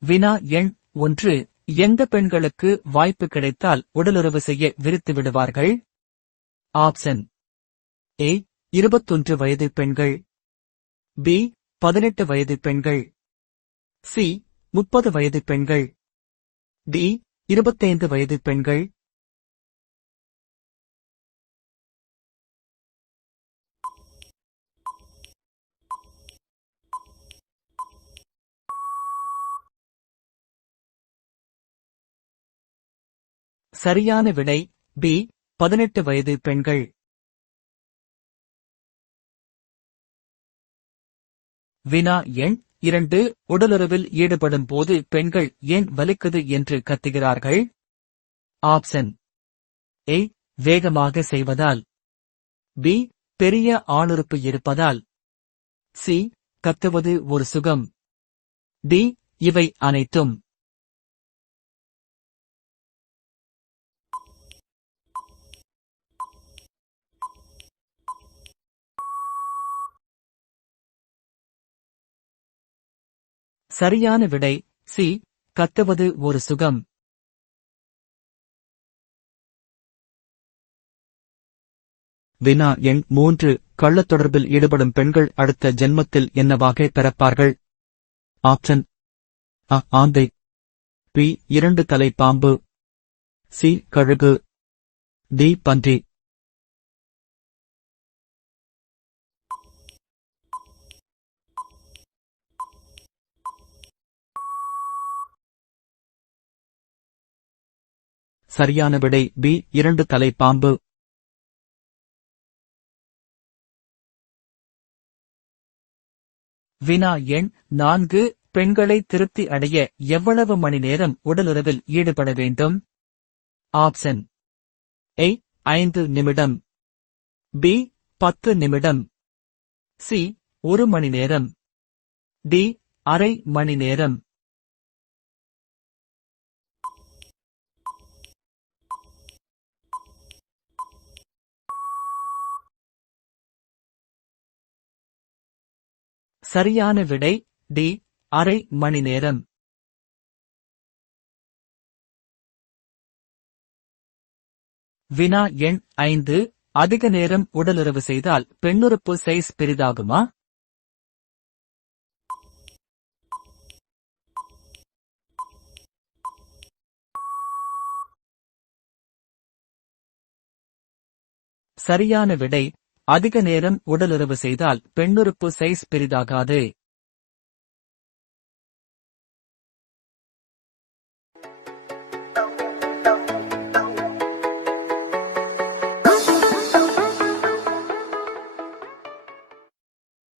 வினா எண் ஒன்று. எந்த பெண்களுக்கு வாய்ப்பு கிடைத்தால் உடலுறவு செய்ய விரித்து விடுவார்கள்? ஆப்ஷன் ஏ இருபத்தொன்று வயது பெண்கள். பி பதினெட்டு வயது பெண்கள். சி முப்பது வயது பெண்கள். டி இருபத்தைந்து வயது பெண்கள். சரியான விடை பி பதினெட்டு வயது பெண்கள். வினா எண் இரண்டு உடலுறவில் ஈடுபடும் போது பெண்கள் ஏன் வலிக்குது என்று கத்துகிறார்கள்? ஆப்ஷன் ஏ வேகமாக செய்வதால். பி பெரிய ஆணுறுப்பு இருப்பதால். சி கத்துவது ஒரு சுகம். டி இவை அனைத்தும். சரியான விடை சி கத்துவது ஒரு சுகம். வினா எண் மூன்று கள்ளத் தொடர்பில் ஈடுபடும் பெண்கள் அடுத்த ஜென்மத்தில் என்னவாக பிறப்பார்கள்? ஆப்ஷன் அ ஆந்தை பி இரண்டு தலை பாம்பு சி கழுகு டி பன்றி. சரியான விடை பி இரண்டு தலை பாம்பு. வினா எண் நான்கு பெண்களை திருப்தி அடைய எவ்வளவு மணி நேரம் உடலுறவில் ஈடுபட வேண்டும்? ஆப்ஷன் ஏ ஐந்து நிமிடம். பி பத்து நிமிடம். சி ஒரு மணி நேரம். டி அரை மணி நேரம். சரியான விடை டி அரை மணி நேரம். வினா எண் ஐந்து அதிக நேரம் உடலுறவு செய்தால் பெண்ணுறுப்பு சைஸ் பெரிதாகுமா? சரியான விடை அதிக நேரம் உடலுறவு செய்தால் பெண்ணுறுப்பு சைஸ் பெரிதாகாது.